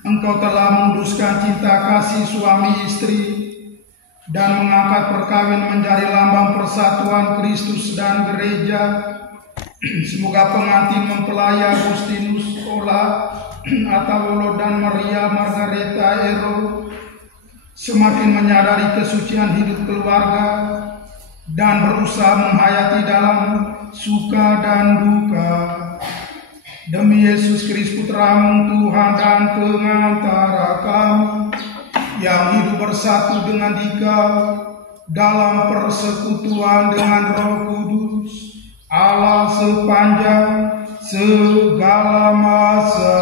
Engkau telah menguduskan cinta kasih suami istri dan mengangkat perkawin menjadi lambang persatuan Kristus dan gereja. Semoga pengantin mempelai Agustinus Ola Atawolo dan Maria Margareta Ero semakin menyadari kesucian hidup keluarga dan berusaha menghayati dalam suka dan duka. Demi Yesus Kristus Putra-Mu, Tuhan dan pengantara kami, yang hidup bersatu dengan Dikau dalam persekutuan dengan Roh Kudus, Allah sepanjang segala masa.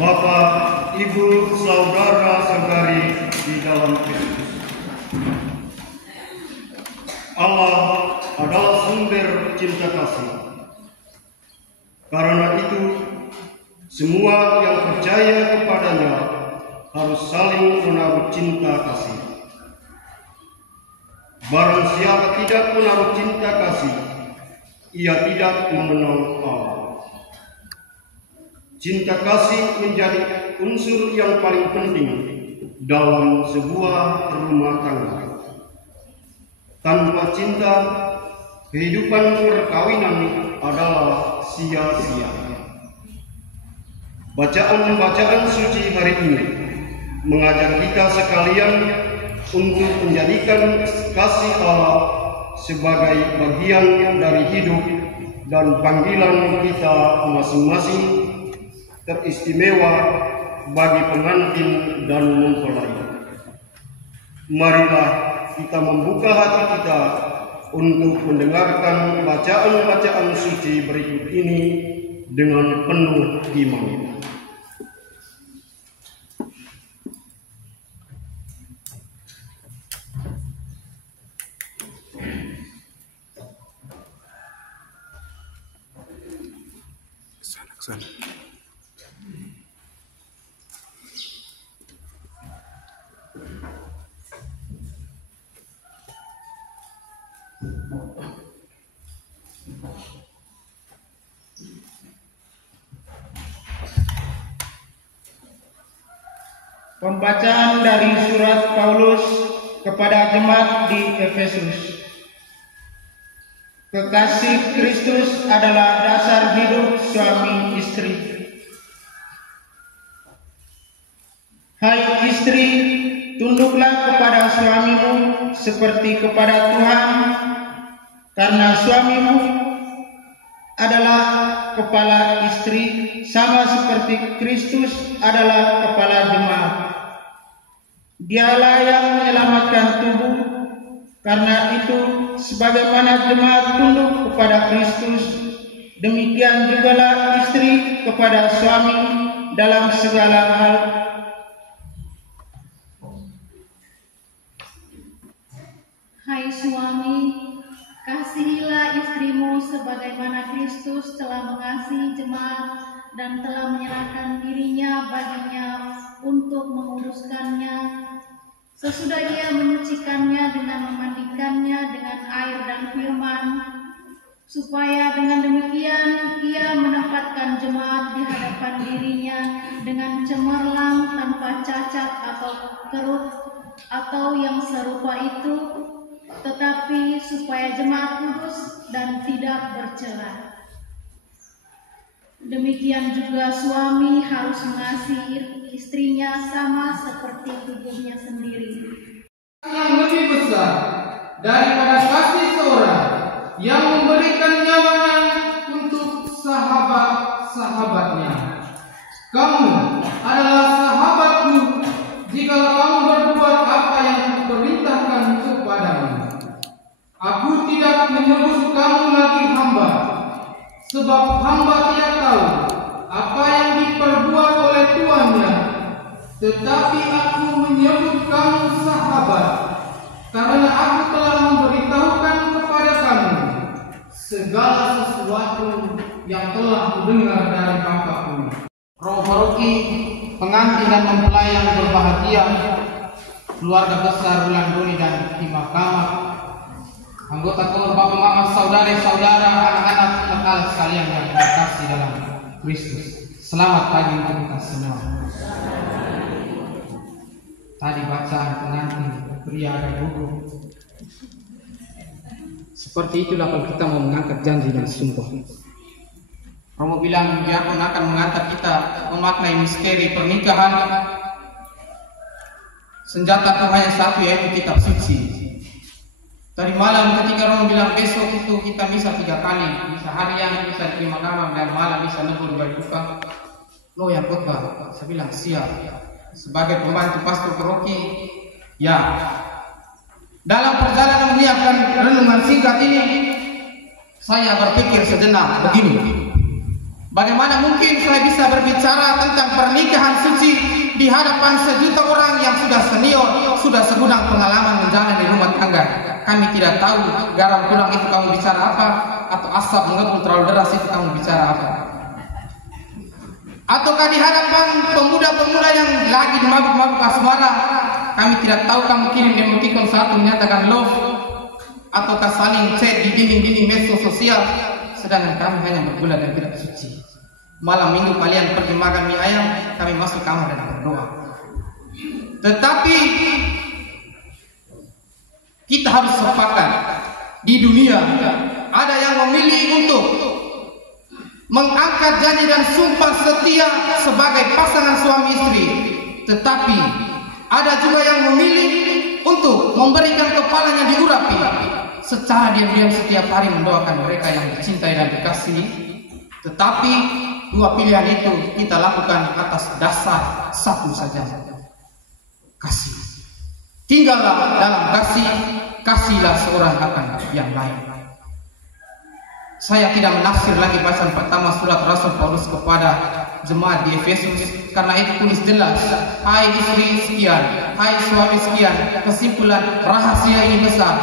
Bapak, Ibu, saudara-saudari di dalam Kristus, Allah adalah sumber cinta kasih. Karena itu, semua yang percaya kepadanya harus saling menaruh cinta kasih. Barang siapa tidak menaruh cinta kasih, ia tidak mengenal Allah. Cinta kasih menjadi unsur yang paling penting dalam sebuah rumah tangga. Tanpa cinta, kehidupan perkawinan adalah sia-sia. Bacaan-bacaan suci hari ini mengajak kita sekalian untuk menjadikan kasih Allah sebagai bagian dari hidup dan panggilan kita masing-masing teristimewa bagi pengantin dan mempelai. Marilah kita membuka hati kita untuk mendengarkan bacaan-bacaan suci berikut ini dengan penuh iman. Sana. Pembacaan dari surat Paulus kepada jemaat di Efesus. Kekasih Kristus adalah dasar hidup suami istri. Hai istri, tunduklah kepada suamimu seperti kepada Tuhan, karena suamimu adalah kepala istri, sama seperti Kristus adalah kepala jemaat. Dialah yang menyelamatkan tubuh Karena itu, sebagaimana jemaat tunduk kepada Kristus, demikian jugalah istri kepada suami dalam segala hal. Hai suami, kasihilah istrimu sebagaimana Kristus telah mengasihi jemaat dan telah menyerahkan dirinya baginya untuk menguduskannya, sesudah ia menyucikannya dengan memandikannya dengan air dan firman, supaya dengan demikian ia menempatkan jemaat di hadapan dirinya dengan cemerlang, tanpa cacat atau kerut atau yang serupa itu, tetapi supaya jemaat kudus dan tidak bercela. Demikian juga suami harus mengasihi istrinya sama seperti tubuhnya sendiri. Yang lebih besar daripada kasih seorang yang memberikan nyawanya untuk sahabat-sahabatnya. Kamu adalah sahabatku jika kamu berbuat apa yang kuperintahkan kepadamu. Aku tidak menyebut kamu lagi hamba, sebab hamba tidak tahu apa yang diperbuat oleh tuannya, tetapi aku menyebut kamu sahabat, karena aku telah memberitahukan kepada kamu segala sesuatu yang telah kudengar dari Bapakku. Roh Paroki, pengantin dan mempelai yang berbahagia, keluarga besar Wulandoni dan Mahkamah, anggota KOR, bapak mama, saudara-saudara, anak-anak Natal sekalian yang terkasih dalam Kristus. Selamat pagi untuk kita semua. Tadi bacaan pengantin pria dan buku. Seperti itulah kalau kita mau mengangkat janji dan sumpah. Romo bilang diakon akan mengangkat kita memaknai misteri pernikahan. Senjata itu hanya satu, yaitu kitab suci. Tadi malam ketika Romo bilang besok itu kita misa 3 kali, misa harian, misa di Mahkamah, dan malam misa nebur bagi buka. Lo yang khotbah, saya bilang siap. Sebagai pembantu pastor paroki, ya. Dalam perjalanan menyiapkan renungan singkat ini, saya berpikir sejenak begini. Bagaimana mungkin saya bisa berbicara tentang pernikahan suci di hadapan sejuta orang yang sudah senior, sudah segudang pengalaman menjalani rumah tangga. Kami tidak tahu garam tulang itu kamu bicara apa, atau asap mengepul terlalu deras itu kamu bicara apa. Ataukah di hadapan pemuda-pemuda yang lagi mabuk-mabuk asmara, kami tidak tahu kamu kirim emoticon satu menyatakan love, ataukah saling chat di dinding-dinding media sosial, sedangkan kami hanya bergula dan tidak suci. Malam minggu kalian pergi makan mie ayam, kami masuk kamar dan berdoa. Tetapi kita harus sepakat, di dunia ada yang memilih untuk mengangkat janji dan sumpah setia sebagai pasangan suami istri, tetapi ada juga yang memilih untuk memberikan kepalanya diurapi secara diam-diam setiap hari mendoakan mereka yang dicintai dan dikasihi. Tetapi dua pilihan itu kita lakukan atas dasar satu saja, kasih. Tinggallah dalam kasih, kasihlah seorang akan yang lain. Saya tidak menafsir lagi bacaan pertama surat Rasul Paulus kepada jemaat di Efesus, karena itu tulis jelas, hai istri sekian, hai suami sekian, kesimpulan rahasia ini besar.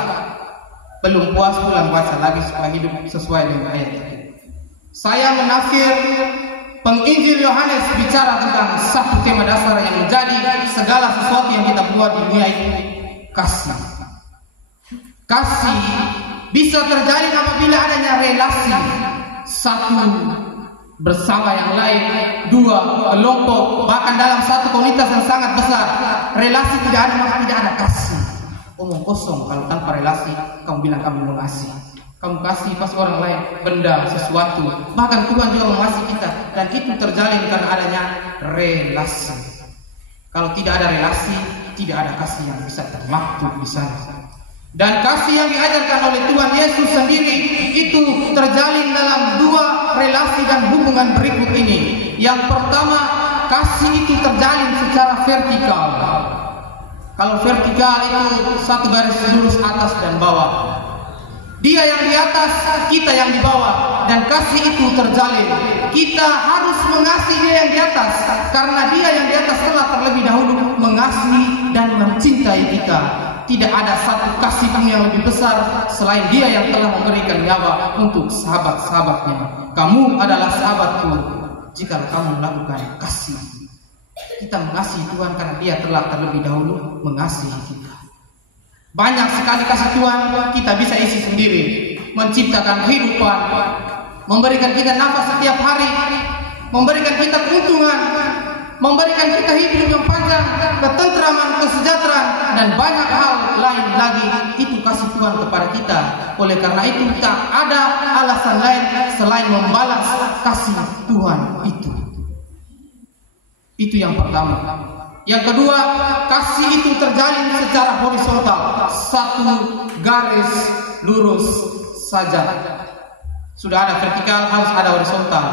Belum puas pulang baca lagi supaya hidup sesuai dengan ayat ini. Saya menafsir penginjil Yohanes bicara tentang satu tema dasar yang menjadi segala sesuatu yang kita buat di dunia ini, kasih. Kasih bisa terjadi apabila adanya relasi, satu bersama yang lain, dua kelompok, bahkan dalam satu komunitas yang sangat besar. Relasi tidak ada maka tidak ada kasih. Omong kosong kalau tanpa relasi. Kamu bilang kamu mengasihi, kamu kasih pas orang lain, benda, sesuatu, bahkan Tuhan juga mengasihi kita, dan itu terjalin karena adanya relasi. Kalau tidak ada relasi, tidak ada kasih yang bisa termaktub di sana. Dan kasih yang diajarkan oleh Tuhan Yesus sendiri itu terjalin dalam dua relasi dan hubungan berikut ini. Yang pertama, kasih itu terjalin secara vertikal. Kalau vertikal itu satu garis lurus atas dan bawah. Dia yang di atas, kita yang di bawah, dan kasih itu terjalin. Kita harus mengasihi dia yang di atas, karena dia yang di atas telah terlebih dahulu mengasihi dan mencintai kita. Tidak ada satu kasih pun yang lebih besar selain dia yang telah memberikan nyawa untuk sahabat-sahabatnya. Kamu adalah sahabatku jika kamu melakukan kasih. Kita mengasihi Tuhan karena dia telah terlebih dahulu mengasihi kita. Banyak sekali kasih Tuhan kita bisa isi sendiri, menciptakan kehidupan, memberikan kita nafas setiap hari, memberikan kita keuntungan, memberikan kita hidup yang panjang, ketentraman, kesejahteraan, dan banyak hal lain lagi. Itu kasih Tuhan kepada kita. Oleh karena itu tak ada alasan lain selain membalas kasih Tuhan itu. Itu yang pertama. Yang kedua, kasih itu terjalin secara horizontal, satu garis lurus saja. Sudah ada vertikal, harus ada horizontal.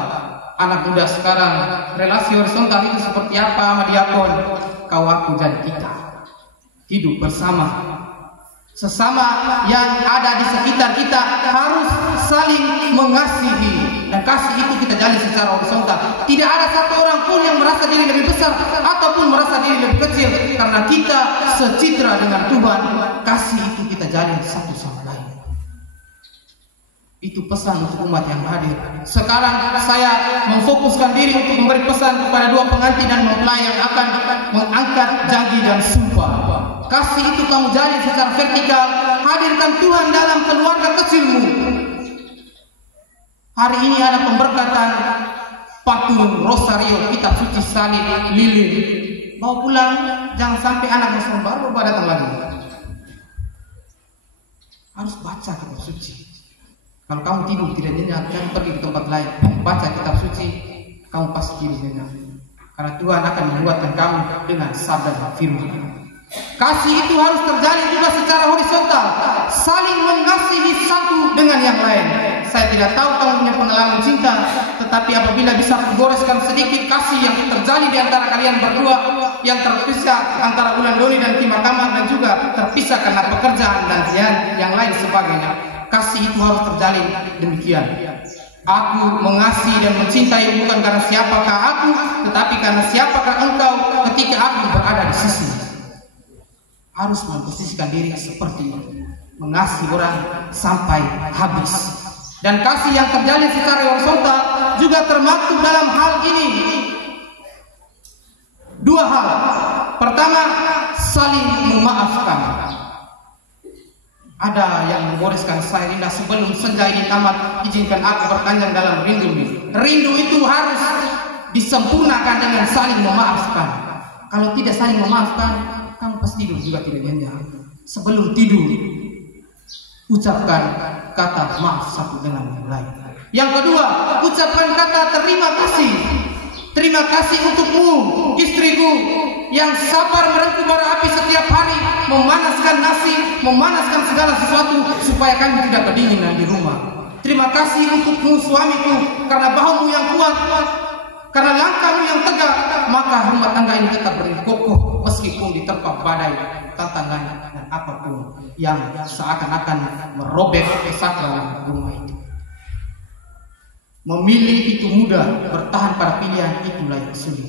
Anak muda sekarang, relasi horizontal itu seperti apa sama diakon? Kau aku dan kita hidup bersama. Sesama yang ada di sekitar kita harus saling mengasihi, dan kasih itu kita jalin secara horizontal. Tidak ada satu orang pun yang merasa diri lebih besar ataupun merasa diri lebih kecil, karena kita secitra dengan Tuhan. Kasih itu kita jalin satu sama lain. Itu pesan untuk umat yang hadir. Sekarang saya memfokuskan diri untuk memberi pesan kepada dua pengantin dan mempelai yang akan mengangkat janji dan sumpah. Kasih itu kamu jalin secara vertikal. Hadirkan Tuhan dalam keluarga kecilmu. Hari ini ada pemberkatan patung rosario, kitab suci, salib, lilin. Bawa pulang, jangan sampai anak Muslim baru datang lagi. Harus baca kitab suci. Kalau kamu tidur tidak nyenyak, jangan pergi ke tempat lain. Baca kitab suci, kamu pasti tidur nyenyak. Karena Tuhan akan menguatkan kamu dengan sabda dan firman. Kasih itu harus terjalin juga secara horizontal, saling mengasihi satu dengan yang lain. Saya tidak tahu kamu punya pengalaman cinta, tetapi apabila bisa goreskan sedikit kasih yang terjalin di antara kalian berdua, yang terpisah antara Wulan Doni dan Kim Kamar, dan juga terpisah karena pekerjaan dan yang lain sebagainya. Kasih itu harus terjalin demikian. Aku mengasihi dan mencintai bukan karena siapakah aku, tetapi karena siapakah engkau ketika aku berada di sisi. Harus memposisikan diri seperti itu, mengasihi orang sampai habis. Dan kasih yang terjalin secara horizontal juga termaktub dalam hal ini. Dua hal. Pertama, saling memaafkan. Ada yang menggoreskan saya indah sebelum senja ini tamat, izinkan aku bertanjang dalam rindu. Rindu itu harus disempurnakan dengan saling memaafkan. Kalau tidak saling memaafkan, kamu pasti tidur juga tidak nyenyak. Sebelum tidur, ucapkan kata maaf satu dengan yang lain. Yang kedua, ucapkan kata terima kasih. Terima kasih untukmu, istriku, yang sabar merengkuh bara api setiap hari, memanaskan nasi, memanaskan segala sesuatu supaya kami tidak kedinginan di rumah. Terima kasih untukmu, suamiku, karena bahumu yang kuat, karena langkahmu yang tegak, maka rumah tangga ini tetap berkokoh meskipun diterpa badai, tantangan, dan apapun yang seakan-akan merobek kesakralan rumah itu. Memilih itu mudah, bertahan pada pilihan itulah yang sulit.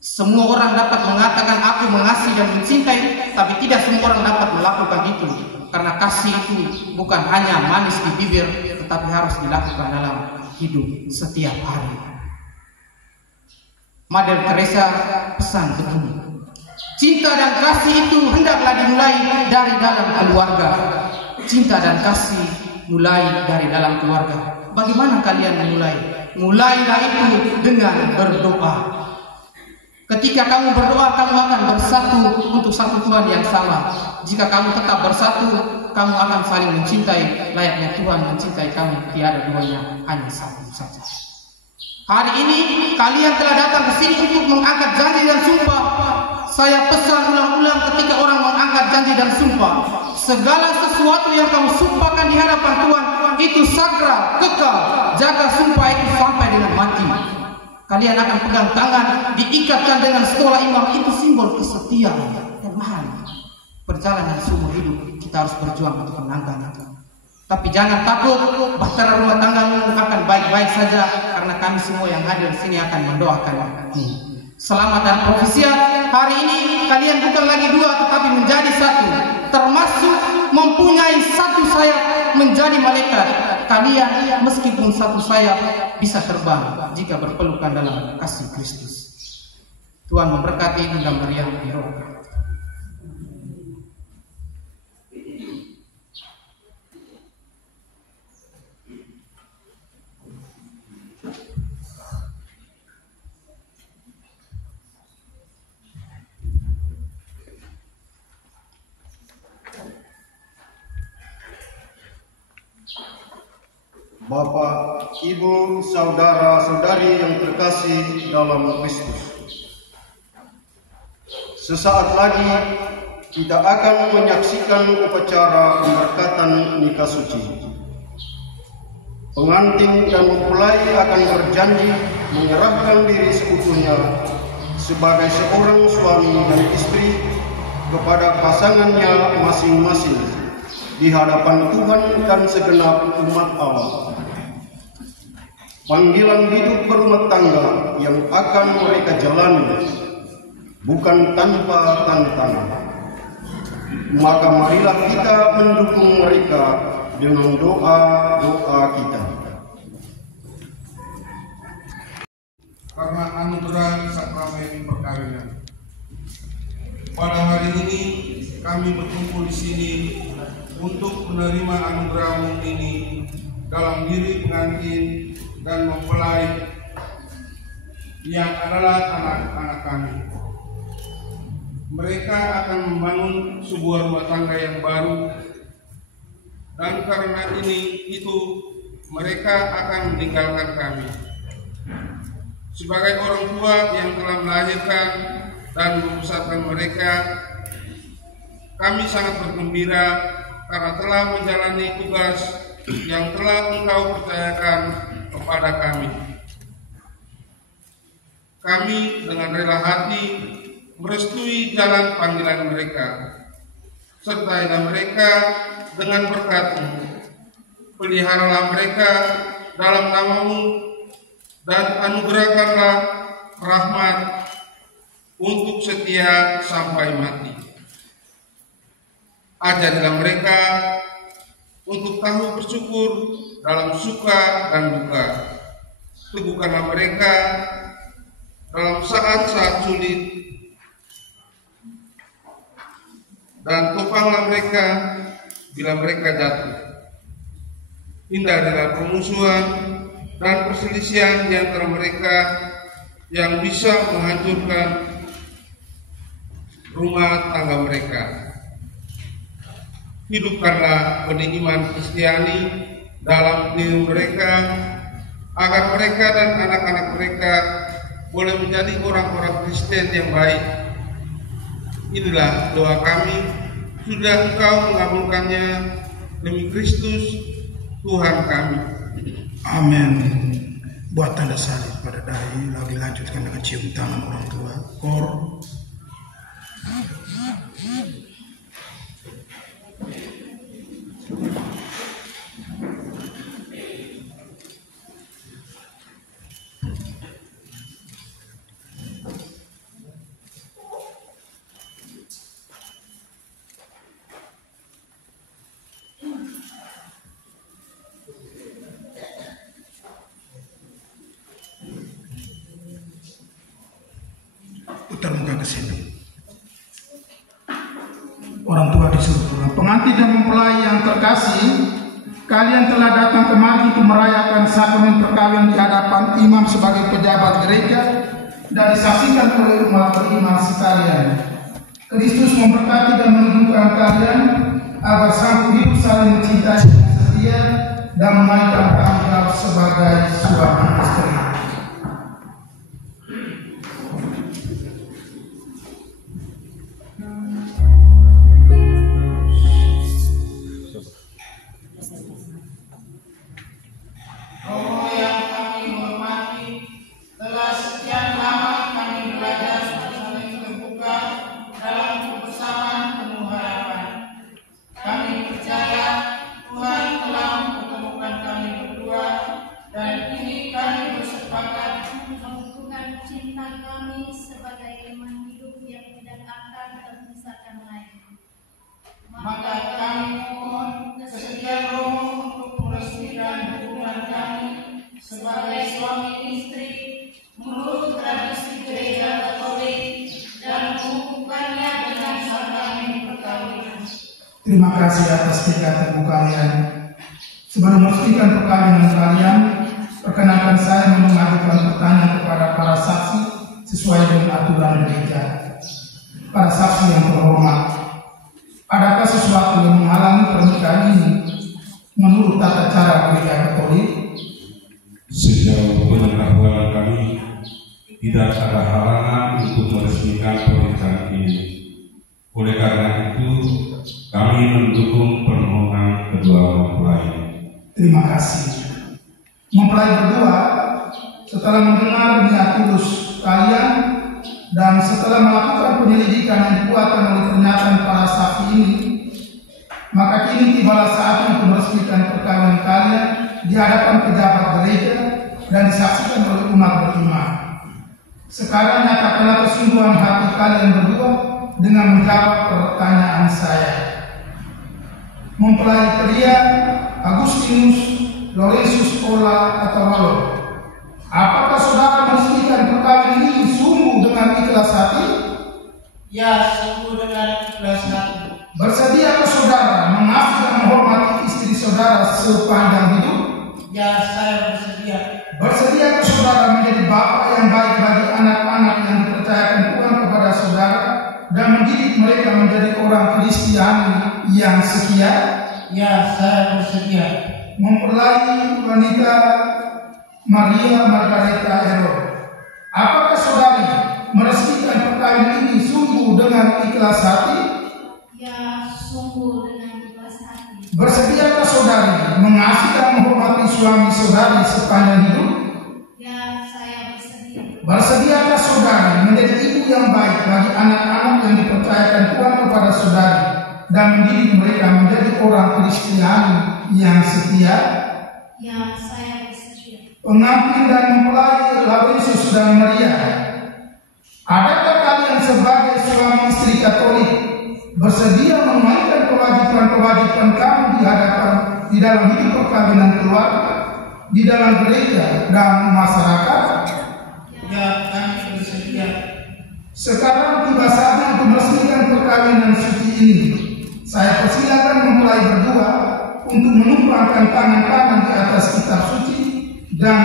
Semua orang dapat mengatakan aku mengasihi dan mencintai, tapi tidak semua orang dapat melakukan itu. Karena kasih itu bukan hanya manis di bibir, tetapi harus dilakukan dalam hidup setiap hari. Mother Teresa pesan begini, cinta dan kasih itu hendaklah dimulai dari dalam keluarga. Cinta dan kasih mulai dari dalam keluarga. Bagaimana kalian memulai? Mulailah itu dengan berdoa. Ketika kamu berdoa, kamu akan bersatu untuk satu Tuhan yang sama. Jika kamu tetap bersatu, kamu akan saling mencintai. Layaknya Tuhan mencintai kamu, tiada duanya, hanya satu saja. Hari ini kalian telah datang ke sini untuk mengangkat janji dan sumpah. Saya pesan ulang-ulang ketika orang mengangkat janji dan sumpah, segala sesuatu yang kamu sumpahkan di hadapan Tuhan itu sakral, kekal. Jaga sumpah itu sampai dengan mati. Kalian akan pegang tangan, diikatkan dengan sekolah imam. Itu simbol kesetiaan. Teman, perjalanan seumur hidup kita harus berjuang untuk menangkan. Tapi jangan takut, bahtera rumah tanggamu akan baik-baik saja, karena kami semua yang hadir di sini akan mendoakan. Selamat dan profesiat. Hari ini kalian bukan lagi dua, tetapi menjadi satu, termasuk mempunyai satu sayap menjadi malaikat. Kalian meskipun satu sayap bisa terbang jika berpelukan dalam kasih Kristus. Tuhan memberkati Bunda Maria Diroka. Bapak, Ibu, saudara-saudari yang terkasih dalam Kristus. Sesaat lagi kita akan menyaksikan upacara pemberkatan nikah suci. Pengantin dan mempelai akan berjanji menyerahkan diri seutuhnya sebagai seorang suami dan istri kepada pasangannya masing-masing di hadapan Tuhan dan segenap umat Allah. Panggilan hidup berumah tangga yang akan mereka jalani bukan tanpa tantangan. Maka marilah kita mendukung mereka dengan doa-doa kita. Karena anugerah sakramen perkawinan, pada hari ini kami berkumpul di sini untuk menerima anugerah-Mu ini dalam diri pengantin dan mempelai yang adalah anak-anak kami. Mereka akan membangun sebuah rumah tangga yang baru, dan karena itu mereka akan meninggalkan kami. Sebagai orang tua yang telah melahirkan dan membesarkan mereka, kami sangat bergembira karena telah menjalani tugas yang telah Engkau percayakan kepada kami. Kami dengan rela hati merestui jalan panggilan mereka. Sertailah mereka dengan berkat-Mu. Peliharalah mereka dalam nama-Mu dan anugerahkanlah rahmat untuk setia sampai mati. Ajarilah mereka untuk tahu bersyukur dalam suka dan duka. Teguhkanlah mereka dalam saat-saat sulit, dan topanglah mereka bila mereka jatuh. Hindarilah permusuhan dan perselisihan di antara mereka yang bisa menghancurkan rumah tangga mereka. Hidupkanlah benih iman Kristiani dalam diri mereka, agar mereka dan anak-anak mereka boleh menjadi orang-orang Kristen yang baik. Inilah doa kami, sudah Engkau mengabulkannya demi Kristus Tuhan kami. Amin. Buat tanda salib pada dahi, lalu dilanjutkan dengan cium tangan orang tua. Kor. Putar muka ke sini. Orang tua disuruh pulang. Pengantin dan mempelai yang terkasih, kalian telah datang kemari untuk merayakan sakramen perkawinan di hadapan imam sebagai pejabat gereja dan disaksikan oleh umat beriman sekalian. Kristus memberkati dan menunjukkan kalian agar sanggup hidup saling mencintai dan setia dan memainkan tanggung jawab sebagai suami istri. Romo yang kami hormati, telah mengukuhkannya dengan sakramen perkawinan. Terima kasih atas tekad teguh kalian. Sebelum meresmikan perkawinan kalian, perkenankan saya mengajukan pertanyaan kepada para saksi sesuai dengan aturan gereja. Para saksi yang terhormat, adakah sesuatu yang menghalangi pernikahan ini menurut tata cara gereja Katolik? Sejauh pengetahuan kami, tidak ada halangan untuk meresmikan pernikahan ini. Oleh karena itu, kami mendukung permohonan kedua mempelai. Terima kasih. Mempelai berdua, setelah mendengar niat tulus kalian dan setelah melakukan penyelidikan yang dikuatkan oleh pernyataan para saksi ini, maka kini tibalah saatnya untuk meresmikan perkawinan kalian di hadapan pejabat gereja dan disaksikan oleh umat beriman. Sekarang nyatakanlah kesungguhan hati kalian berdua dengan menjawab pertanyaan saya. Mempelai pria Agustinus Laurentius Ola atau Rolo, apakah saudara meresmikan perkawinan ini sungguh dengan ikhlas hati? Ya, sungguh dengan ikhlas hati. Bersediakah saudara mengasihi dan menghormati istri saudara sepanjang hidup? Ya, saya bersedia. Bersediakah saudara menjadi bapak yang baik bagi anak-anak yang dipercayakan Tuhan kepada saudara dan mendidik mereka menjadi orang Kristiani yang setia? Ya, saya bersedia. Mempelai wanita Maria Margareta Ero, apakah saudari meresmikan perkawinan ini sungguh dengan ikhlas hati? Ya, sungguh dengan ikhlas hati. Bersediakah saudari mengasihi dan menghormati suami saudari sepanjang hidup? Ya, saya bersedia. Bersediakah saudari menjadi ibu yang baik bagi anak-anak yang dipercayakan Tuhan kepada saudari dan mendidik mereka menjadi orang Kristiani yang setia? Ya, saya bersedia. Pengantin dan mempelai Laurentius dan Maria, adakah kalian sebagai suami istri Katolik bersedia menunaikan kewajiban-kewajiban kamu di dalam hidup perkawinan keluarga, di dalam gereja dan masyarakat? Ya, kami bersedia. Sekarang tiba saatnya untuk meresmikan perkawinan suci ini. Saya persilakan mempelai berdua untuk menumpangkan tangan-tangan di atas kitab suci dan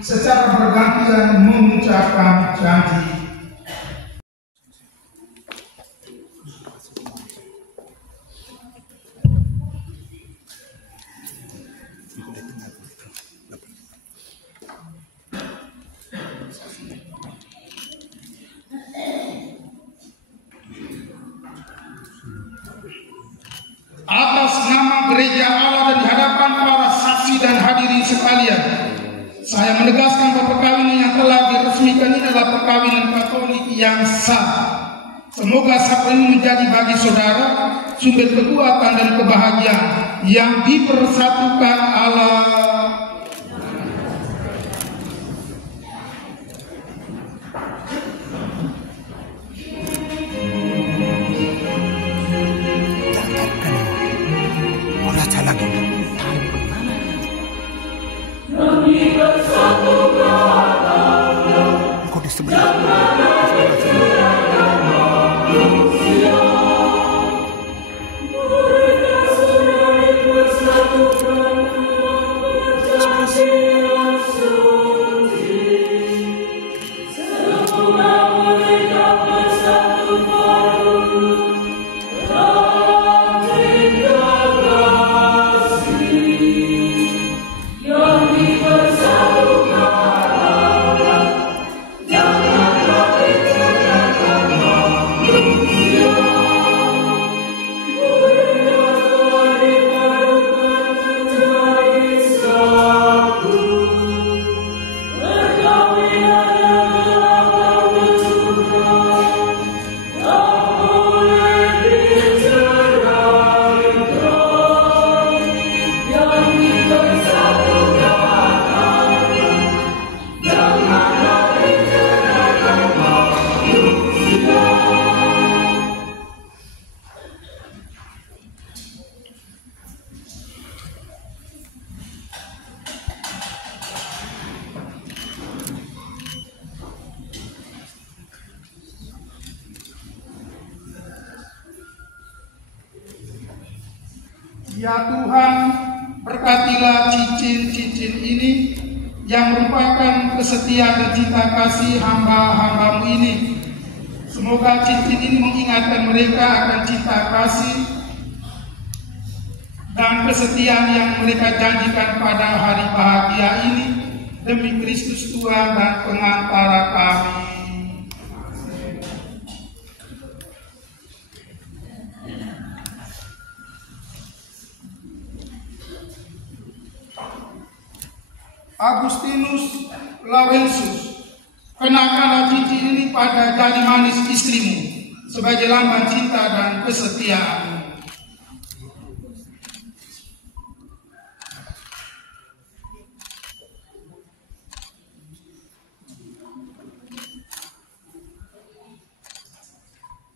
secara bergantian mengucapkan janji. Atas nama gereja Allah dan di hadapan para saksi dan hadirin sekalian, saya menegaskan bahwa perkawinan yang telah diresmikan ini adalah perkawinan Katolik yang sah. Semoga sakramen ini menjadi bagi saudara sumber kekuatan dan kebahagiaan yang dipersatukan Allah. Ya Tuhan, berkatilah cincin-cincin ini yang merupakan kesetiaan dan cinta kasih hamba-hambamu ini. Semoga cincin ini mengingatkan mereka akan cinta kasih dan kesetiaan yang mereka janjikan pada hari bahagia ini, demi Kristus Tuhan dan pengantara kami. Agustinus Laurentius, kenakanlah cincin ini pada jari manis istrimu sebagai lambang cinta dan kesetiaan.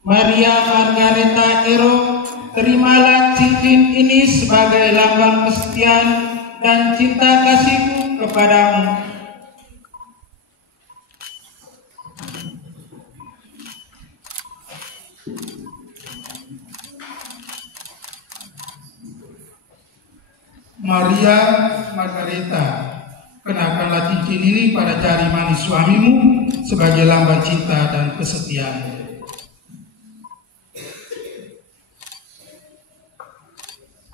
Maria Margareta Ero, terimalah cincin ini sebagai lambang kesetiaan dan cinta kasihku kepadamu. Maria Margareta, kenakanlah cincin ini pada jari manis suamimu sebagai lambang cinta dan kesetiaan.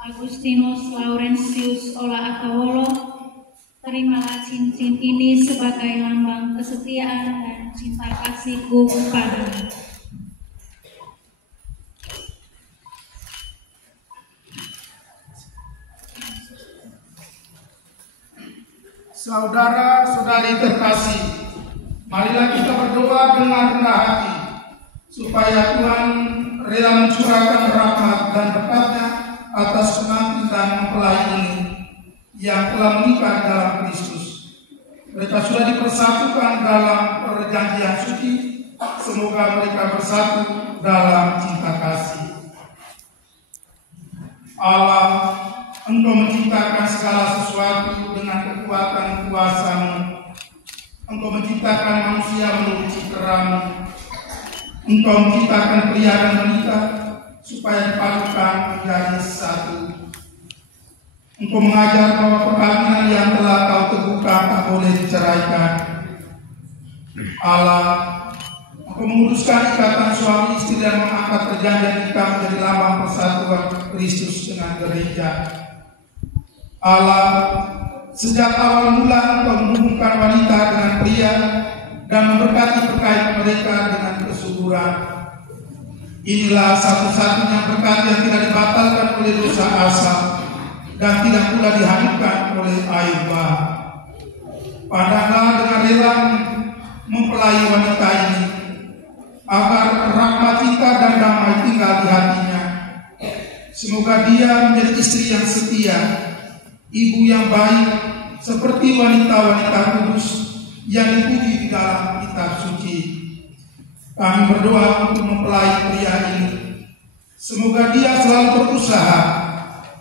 Agustinus Laurentius Ola Akawolo, terimalah cincin ini sebagai lambang kesetiaan dan cinta kasihku kepadamu. Saudara-saudari terkasih, marilah kita berdoa dengan rendah hati supaya Tuhan rela mencurahkan rahmat dan berkat-Nya atas pengantin dan mempelai ini yang telah menikah dalam Kristus. Mereka sudah dipersatukan dalam perjanjian suci. Semoga mereka bersatu dalam cinta kasih. Allah, Engkau menciptakan segala sesuatu dengan kekuatan kuasa-Mu. Engkau menciptakan manusia menurut citra-Mu. Engkau menciptakan pria dan wanita supaya dipadukan menjadi satu. Engkau mengajar bahwa perkawinan yang telah Kau teguhkan tak boleh diceraikan. Allah, Engkau menguruskan ikatan suami istri dan mengangkat perjanjian nikah menjadi lambang persatuan Kristus dengan gereja. Allah, sejak awal mula Engkau menghubungkan wanita dengan pria dan memberkati perkainan mereka dengan kesuburan. Inilah satu-satunya berkat yang tidak dibatalkan oleh dosa asal dan tidak pula dihanyutkan oleh air bah. Pandanglah dengan rela mempelai wanita ini, agar rahmat cinta dan damai tinggal di hatinya. Semoga dia menjadi istri yang setia, ibu yang baik, seperti wanita-wanita kudus yang dipuji di dalam kitab suci. Kami berdoa untuk mempelai pria ini. Semoga dia selalu berusaha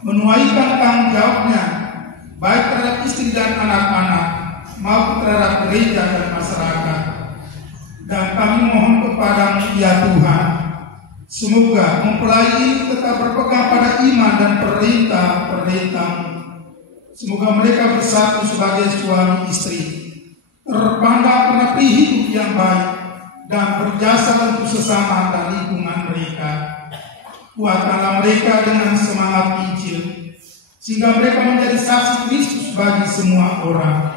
menunaikan tanggung jawabnya, baik terhadap istri dan anak-anak, maupun terhadap gereja dan masyarakat. Dan kami mohon kepada-Mu, ya Tuhan, semoga mempelai ini tetap berpegang pada iman dan perintah-perintah-Mu. Semoga mereka bersatu sebagai suami istri, terpandang pada hidup yang baik, dan berjasa untuk sesama dan lingkungan mereka. Kuatkanlah mereka dengan semangat Injil, sehingga mereka menjadi saksi Kristus bagi semua orang.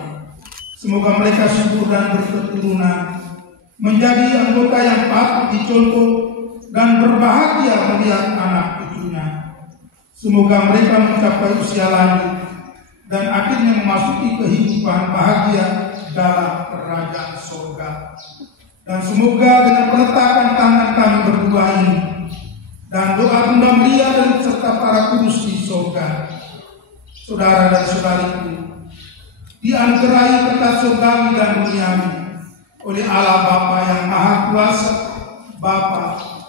Semoga mereka subur dan berketurunan, menjadi anggota yang patut dicontoh dan berbahagia melihat anak cucunya. Semoga mereka mencapai usia lanjut dan akhirnya memasuki kehidupan bahagia dalam kerajaan surga. Dan semoga dengan peletakan tangan kami berdua ini dan doa Bunda Maria dan serta para kudus di surga, saudara dan saudariku dianugerahi berkat surgawi dan duniawi oleh Allah Bapa yang Maha Kuasa, Bapa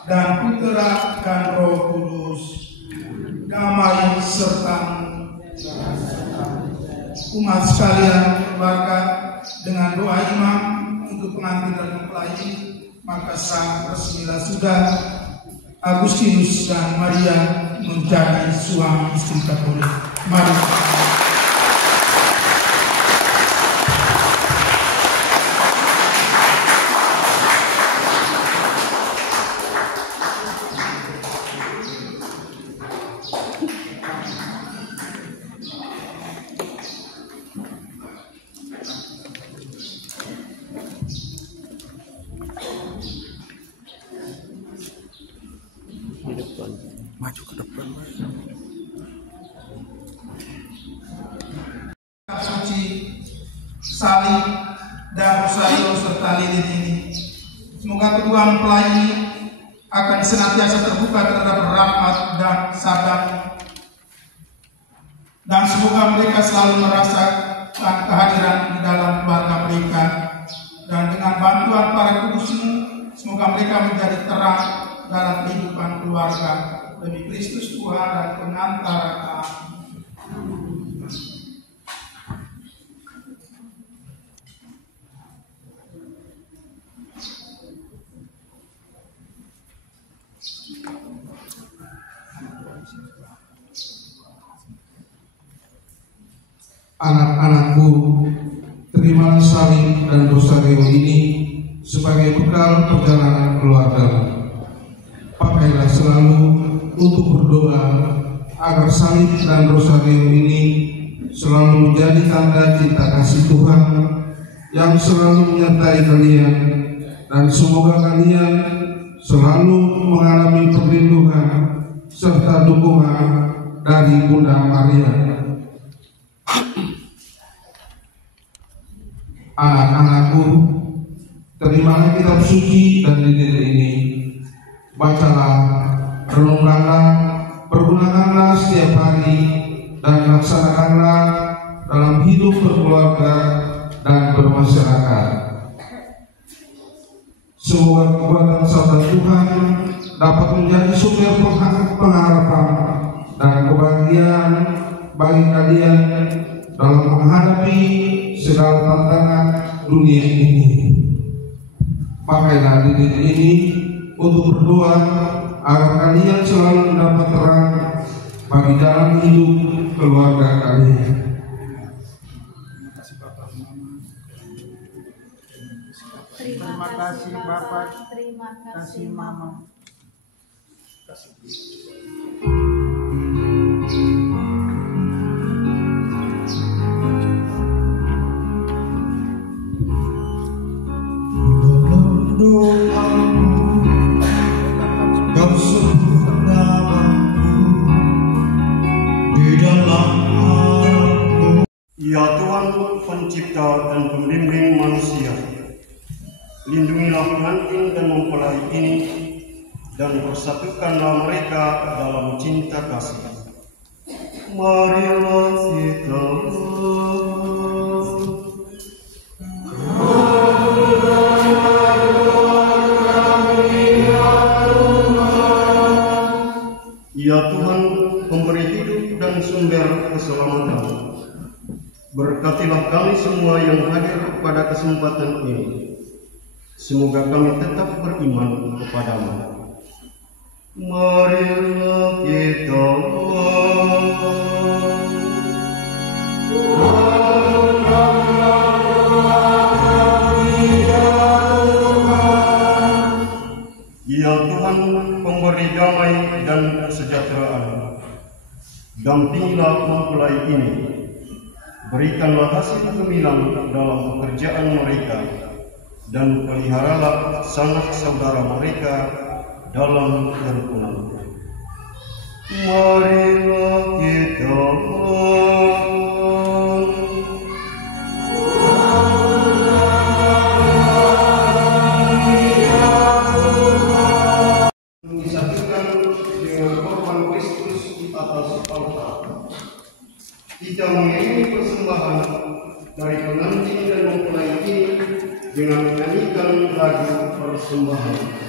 dan Putera dan Roh Kudus. Damai serta-Mu. Umat sekalian keluarga, dengan doa imam untuk pengantin dan mempelai, maka sah resmilah sudah. Agustinus dan Maria menjadi suami istri Katolik. Mari. Maju ke depan. Suci, salib, dan rosario serta lilin ini. Semoga kedua mempelai ini akan senantiasa terbuka terhadap rahmat dan sabar. Dan semoga mereka selalu merasakan kehadiran di dalam keluarga mereka. Dan dengan bantuan para kudusmu, semoga mereka menjadi terang dalam kehidupan keluarga demi Kristus Tuhan dan pengantara kami. Anak-anakku, terimalah salib dan rosario ini sebagai bekal perjalanan keluargamu. Pakailah selalu untuk berdoa agar salib dan rosario ini selalu menjadi tanda cinta kasih Tuhan yang selalu menyertai kalian, dan semoga kalian selalu mengalami perlindungan serta dukungan dari Bunda Maria. Anak-anakku, terimalah kitab suci dan lilin ini. Bacalah, renungkanlah, pergunakanlah setiap hari, dan laksanakanlah dalam hidup berkeluarga dan bermasyarakat. Semoga kekuatan sabda Tuhan dapat menjadi sumber pengharapan dan kebahagiaan bagi kalian dalam menghadapi segala tantangan dunia ini. Pakailah lilin ini untuk berdoa agar kalian selalu mendapat terang bagi jalan hidup keluarga kalian. Terima kasih Bapak, terima kasih Mama. Ya Tuhan, pencipta dan pembimbing manusia, lindungilah pengantin dan mempelai ini, dan persatukanlah mereka dalam cinta kasih. Marilah kita Ya Tuhan, pemberi hidup dan sumber keselamatan, berkatilah kami semua yang hadir pada kesempatan ini. Semoga kami tetap beriman kepadamu. Marilah kita Ya Tuhan, pemberi damai dan kesejahteraan, dampingilah mempelai ini. Berikanlah hasil gemilang dalam pekerjaan mereka, dan peliharalah sanak saudara mereka dalam kerukunan. Marilah kita disatukan dengan korban Kristus di atas altar. Kita mengiringi persembahan dari pengantin dan mempelai ini dengan menyanyikan lagu persembahan.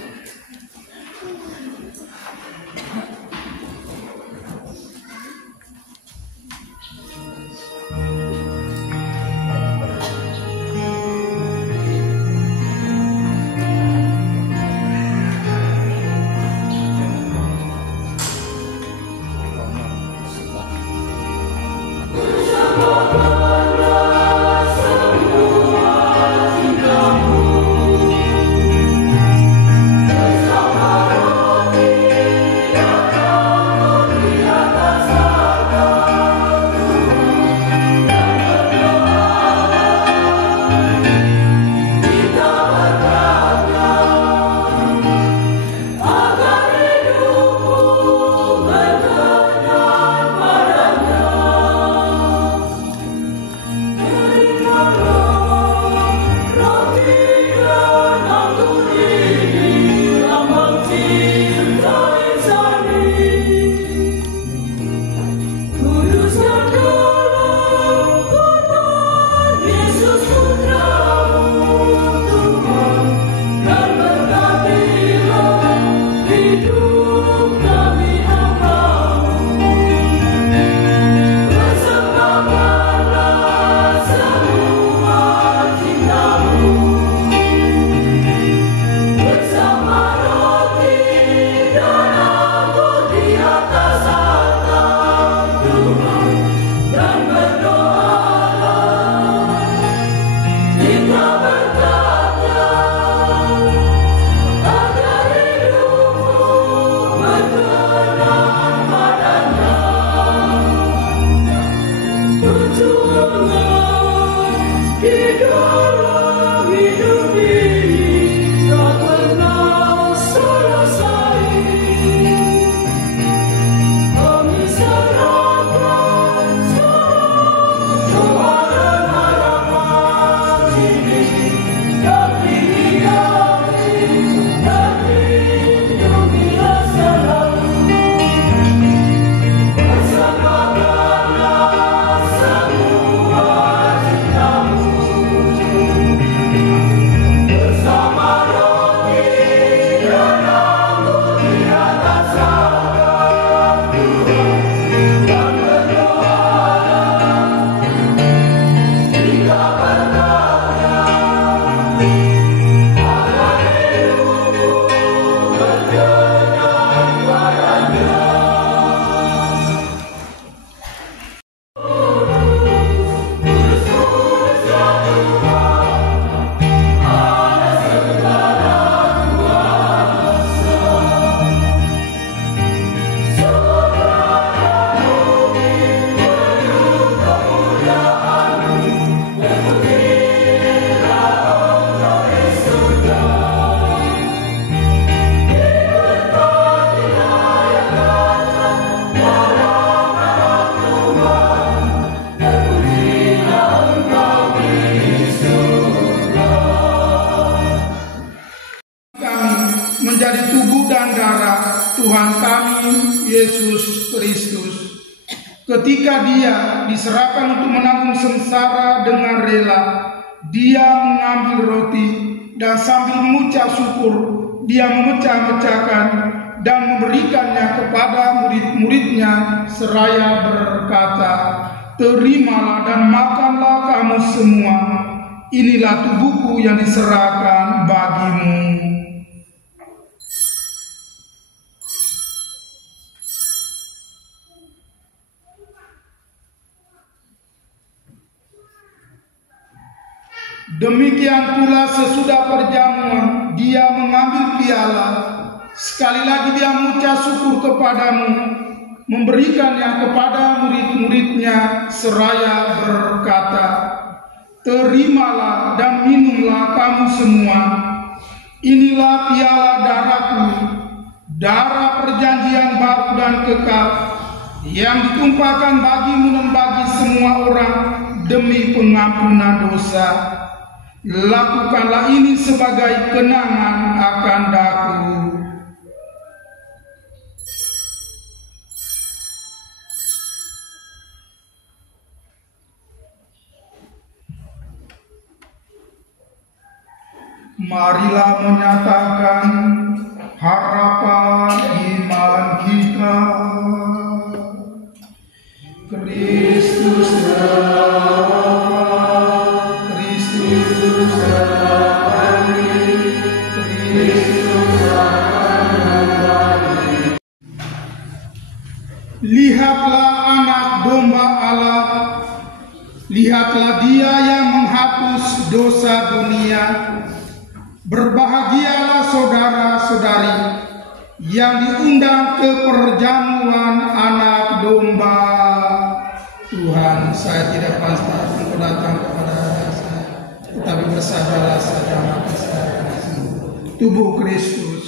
menjadi tubuh dan darah Tuhan kami Yesus Kristus. Ketika Dia diserahkan untuk menanggung sengsara dengan rela, Dia mengambil roti dan sambil mengucap syukur, Dia memecah-mecahkan dan memberikannya kepada murid-muridnya seraya berkata, "Terimalah dan makanlah kamu semua. Inilah tubuhku yang diserahkan bagimu." Demikian pula sesudah perjamuan, Dia mengambil piala. Sekali lagi Dia mengucap syukur kepadamu, memberikannya kepada murid-muridnya seraya berkata, "Terimalah dan minumlah kamu semua. Inilah piala darahku, darah perjanjian baru dan kekal, yang ditumpahkan bagimu dan bagi semua orang demi pengampunan dosa. Lakukanlah ini sebagai kenangan akan Aku." Marilah menyatakan harapan iman kita. Kristus telah, Kristus telah, Kristus akan kembali. Lihatlah anak domba Allah, lihatlah Dia yang menghapus dosa dunia. Berbahagialah saudara-saudari yang diundang ke perjamuan anak domba Tuhan. Saya tidak pantas untuk datang kepada saya, tetapi bersabarlah saja maka saya akan sembuh. Tubuh Kristus.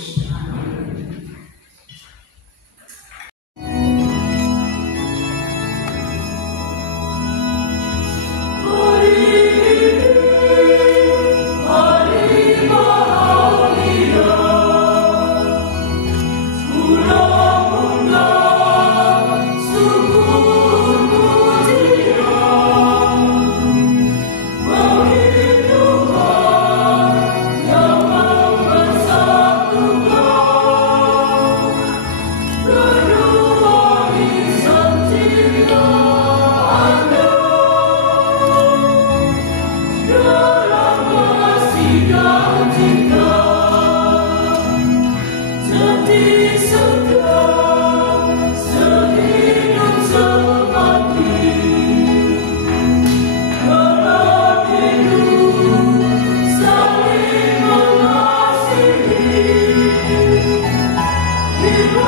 Yang membesarkan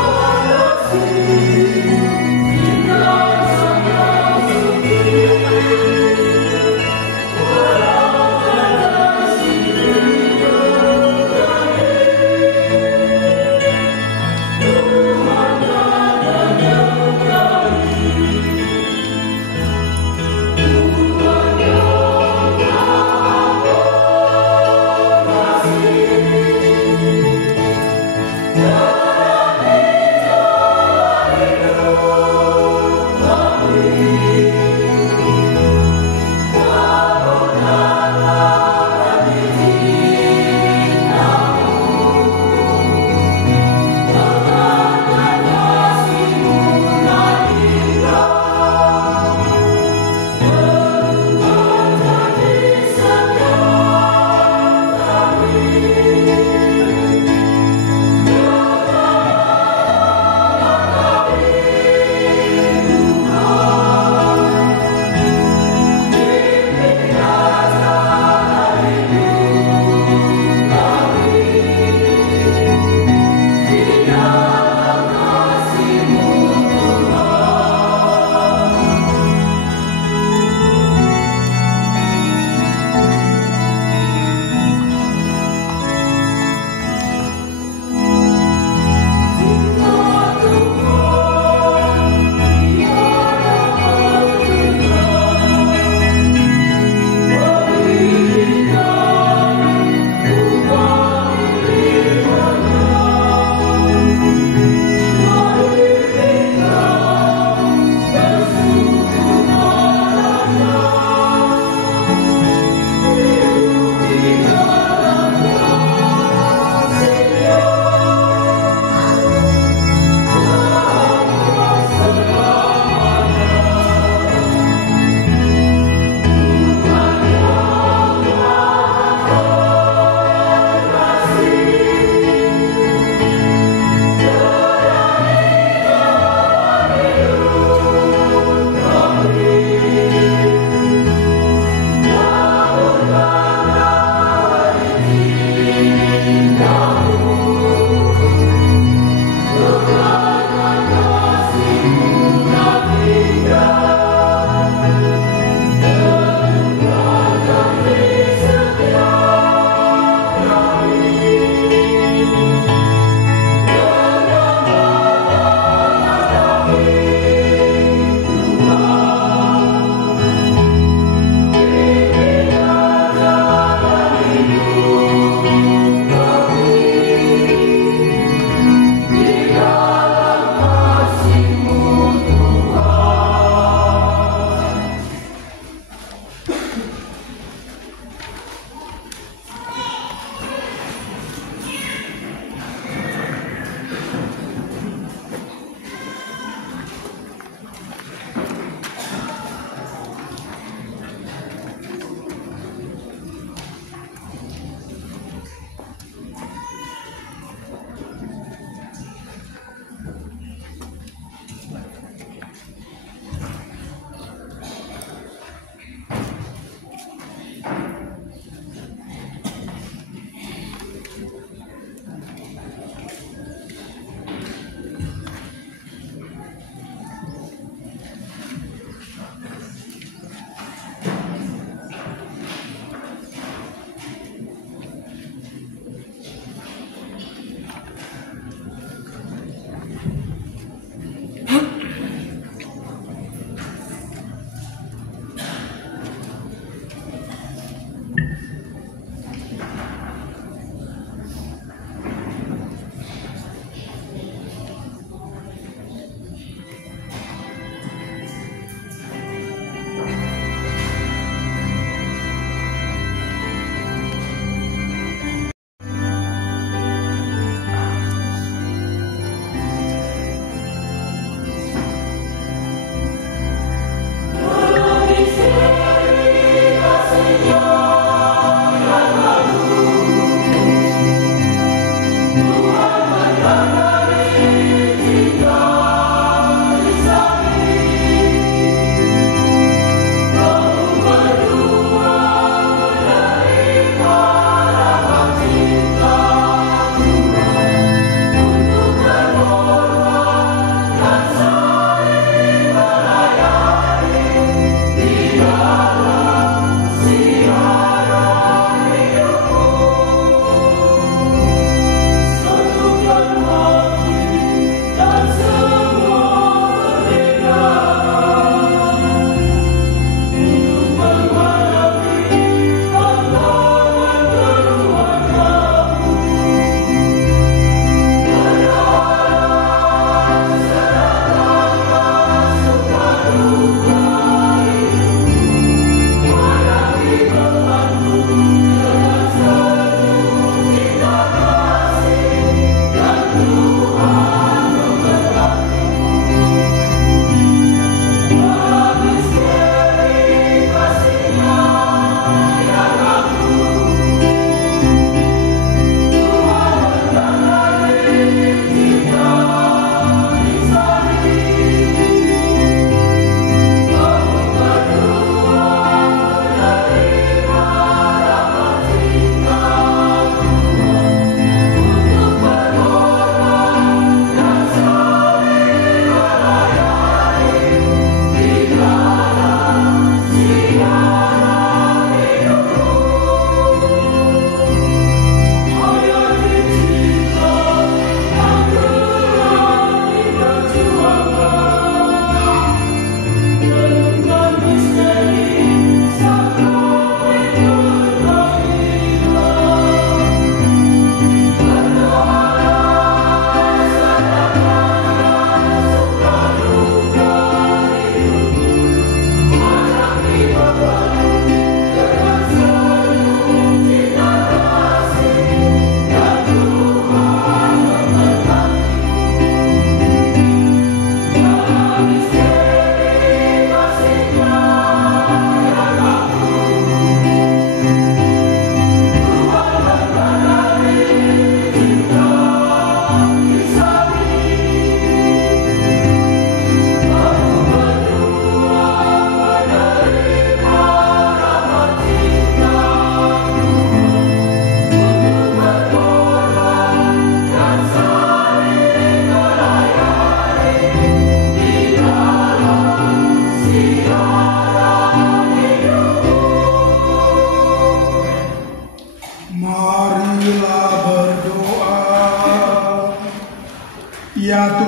Amen.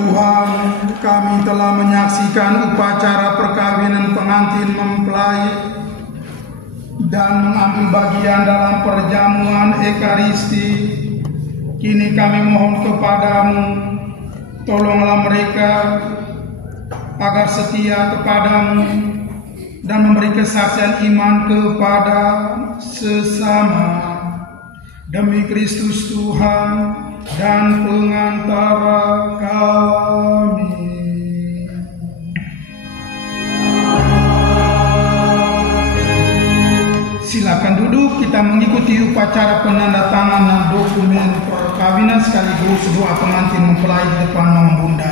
Tuhan, kami telah menyaksikan upacara perkawinan pengantin mempelai dan mengambil bagian dalam perjamuan Ekaristi. Kini kami mohon kepadamu, tolonglah mereka agar setia kepadamu dan memberi kesaksian iman kepada sesama. Demi Kristus Tuhan dan pengantara kami. Silakan duduk, kita mengikuti upacara penandatanganan dokumen perkawinan sekaligus doa pengantin mempelai di depan Mama Bunda.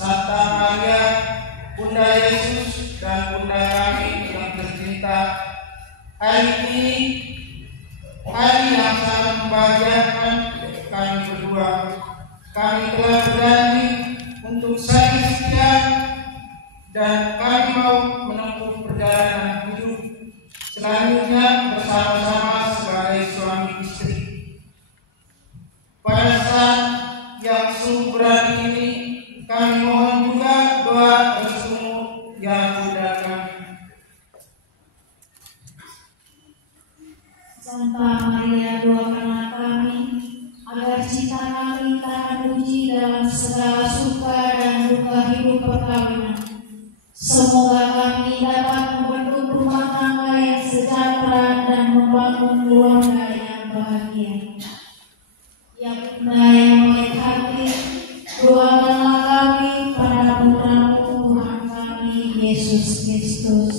Santa Maria, Bunda Yesus dan Bunda kami yang tercinta, hari ini hari yang sangat membahagiakan kami berdua. Kami telah berjanji untuk saling setia dan kami mau menempuh perjalanan hidup selanjutnya bersama-sama sebagai suami istri. Pada saat yang sungguh berat ini, kami mohon juga doa restumu yang Bunda kami. Santa Maria, doakanlah kami agar cinta kami tak teruji dalam segala suka dan duka hidup perkawinan. Semoga kami dapat membentuk rumah tangga yang sejahtera dan membangun keluarga yang bahagia. Ya Bunda yang baik hati, doakanlah kami pada putra-Mu Tuhan kami Yesus Kristus.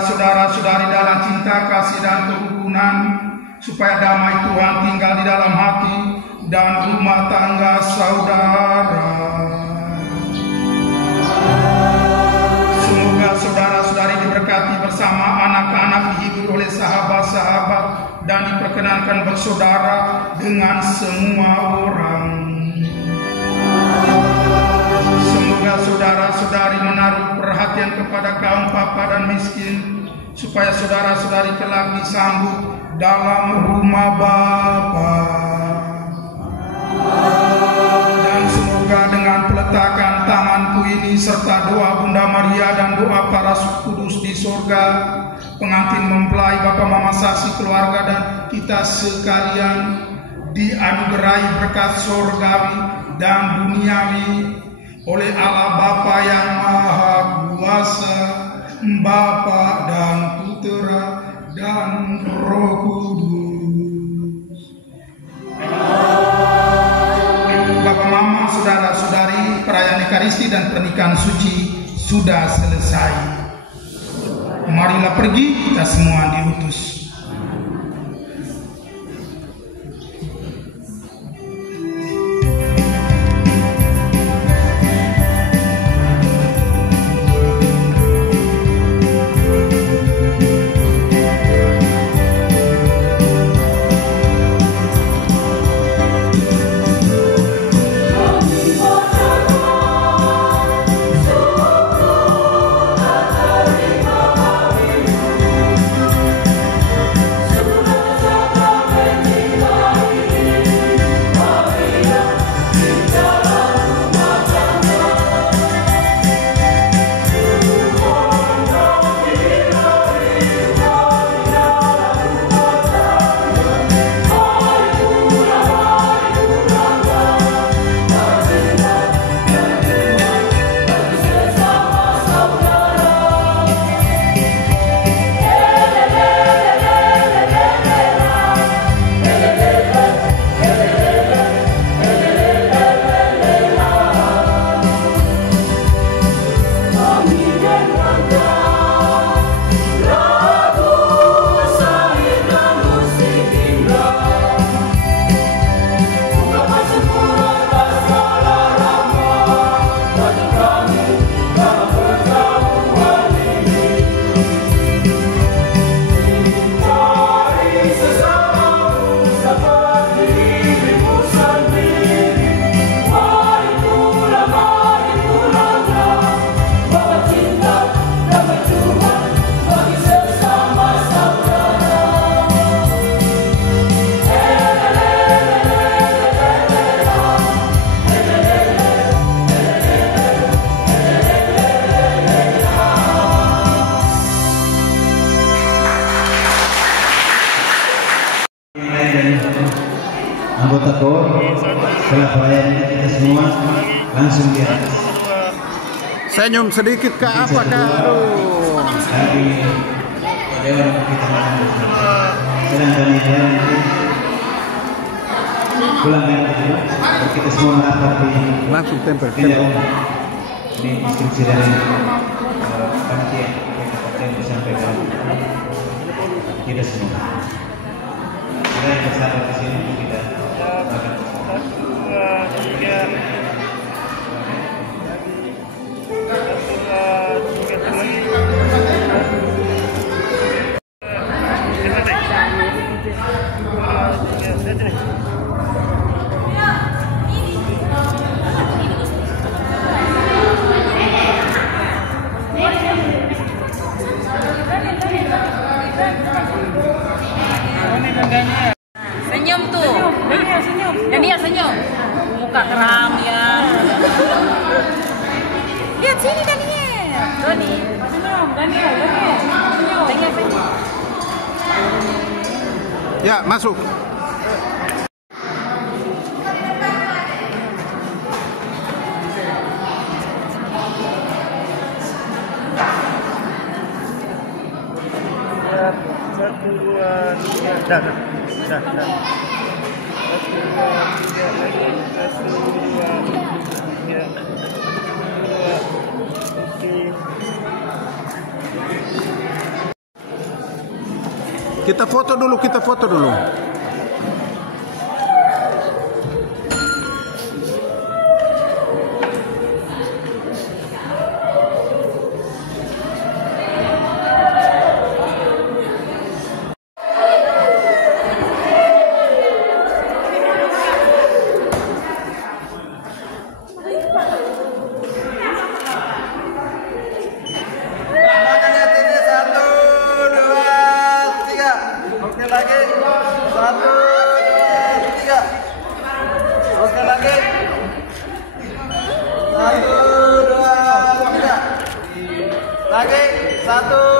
Saudara-saudari dalam cinta, kasih dan kerukunan, supaya damai Tuhan tinggal di dalam hati dan rumah tangga saudara. Semoga saudara-saudari diberkati bersama anak-anak, dihibur oleh sahabat-sahabat dan diperkenankan bersaudara dengan semua orang. Semoga saudara-saudari menaruh perhatian kepada kaum papa dan miskin, supaya saudara-saudari kelak disambut dalam rumah Bapa. Dan semoga dengan peletakan tanganku ini serta doa Bunda Maria dan doa para suku kudus di sorga, pengantin mempelai Bapa Mama Saksi keluarga dan kita sekalian dianugerahi berkat sorgawi dan duniawi oleh Allah Bapa yang Maha Kuasa, Bapa dan Putera dan Roh Kudus. Bapak Mama, saudara-saudari, perayaan Ekaristi dan pernikahan suci sudah selesai. Marilah pergi, kita semua diutus. Oh, langsung di atas. Senyum sedikit Kak, apa Kak? Aduh. Dari Dewan kita sedangkan ini pulang dari kedua kita semua merapat di Langsung tempel. Ini instruksi dari panitia yang disampaikan kita semua. Kita yang bersahabat di sini kita akan Senyum tuh. Senyum. Daniel senyum. Muka keram ya. Lihat sini Daniel. Doni. Senyum. Daniel. Daniel senyum. Ya, masuk. Satu, dua, tiga, dah. Satu, dua, tiga, lagi. Satu, dua, tiga, dua, tiga. Kita foto dulu. Lagi, 1,